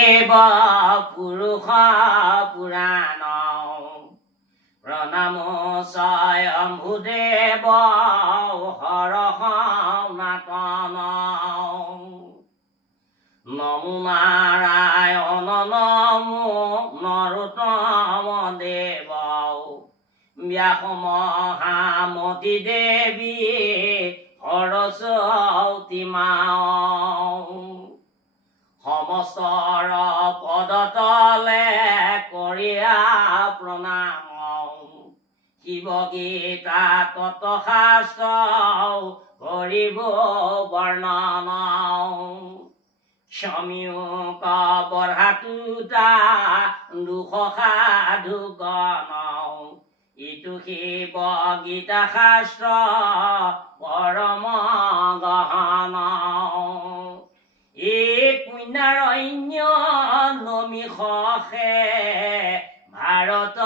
দেৱ পুৰুষ পুৰাণ প্ৰণাম স্বয়ম্ভুদেৱ হৰ সনাতন নমো নাৰায়ণ নমো নৰোত্তম দেৱ ব্যাস মহামতী দেৱী সৰস্বতী মা সমস্তৰ পদতলে কৰিয়া প্ৰণাম শিৱ গীতা তত্ত্বশাস্ত্ৰ কৰিব বৰ্ণন ক্ষমিয়োক বঢ়াতুতা দুখ সাধু গণ ইটো শিৱ গীতা শাস্ত্ৰ পৰম গহন এই পুণ্যাৰণ্য নমিষে ভাৰত